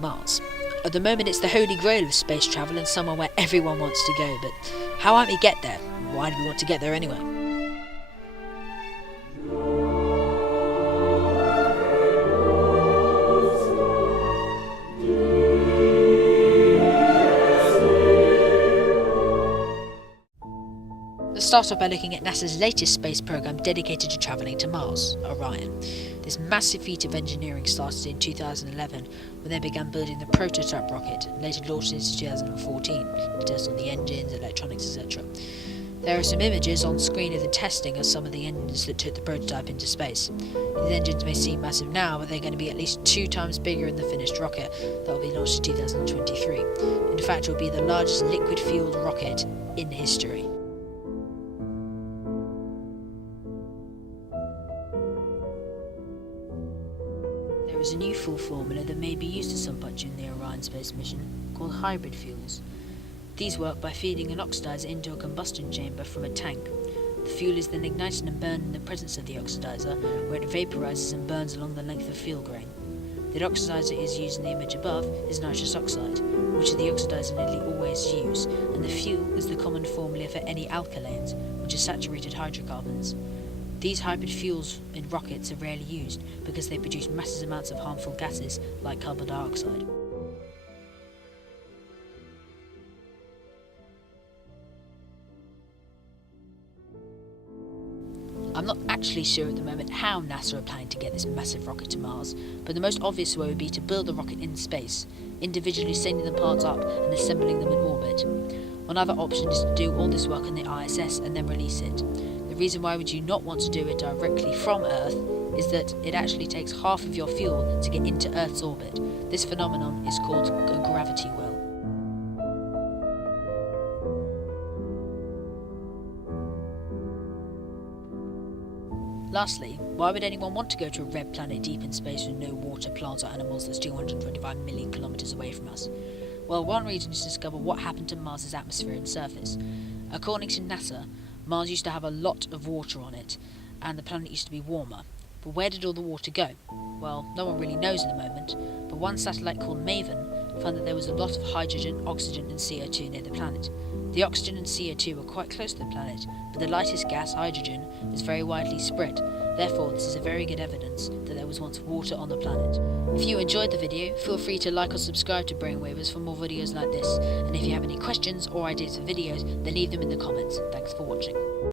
Mars. At the moment it's the holy grail of space travel and somewhere where everyone wants to go, but how might we get there? Why do we want to get there anyway? Let's start off by looking at NASA's latest space program dedicated to travelling to Mars, Orion. This massive feat of engineering started in 2011 when they began building the prototype rocket and later launched it into 2014 to test all the engines, electronics, etc. There are some images on screen of the testing of some of the engines that took the prototype into space. These engines may seem massive now, but they're going to be at least 2 times bigger in the finished rocket that will be launched in 2023. In fact, it will be the largest liquid-fueled rocket in history. There is a new fuel formula that may be used at some point during the Orion space mission, called hybrid fuels. These work by feeding an oxidizer into a combustion chamber from a tank. The fuel is then ignited and burned in the presence of the oxidizer, where it vaporizes and burns along the length of fuel grain. The oxidizer is used in the image above is nitrous oxide, which is the oxidizer nearly always use, and the fuel is the common formula for any alkylanes, which are saturated hydrocarbons. These hybrid fuels in rockets are rarely used because they produce massive amounts of harmful gases like carbon dioxide. I'm not actually sure at the moment how NASA are planning to get this massive rocket to Mars, but the most obvious way would be to build the rocket in space, individually sending the parts up and assembling them in orbit. One other option is to do all this work on the ISS and then release it. The reason why would you not want to do it directly from Earth is that it actually takes half of your fuel to get into Earth's orbit. This phenomenon is called a gravity well. Lastly, why would anyone want to go to a red planet deep in space with no water, plants or animals that's 225 million kilometers away from us? Well, one reason is to discover what happened to Mars's atmosphere and surface. According to NASA, Mars used to have a lot of water on it, and the planet used to be warmer. But where did all the water go? Well, no one really knows at the moment, but one satellite called MAVEN found that there was a lot of hydrogen, oxygen and CO2 near the planet. The oxygen and CO2 were quite close to the planet, but the lightest gas, hydrogen, is very widely spread. Therefore, this is a very good evidence that there was once water on the planet. If you enjoyed the video, feel free to like or subscribe to Brainwavers for more videos like this, and if you have any questions or ideas for videos, then leave them in the comments. Thanks for watching.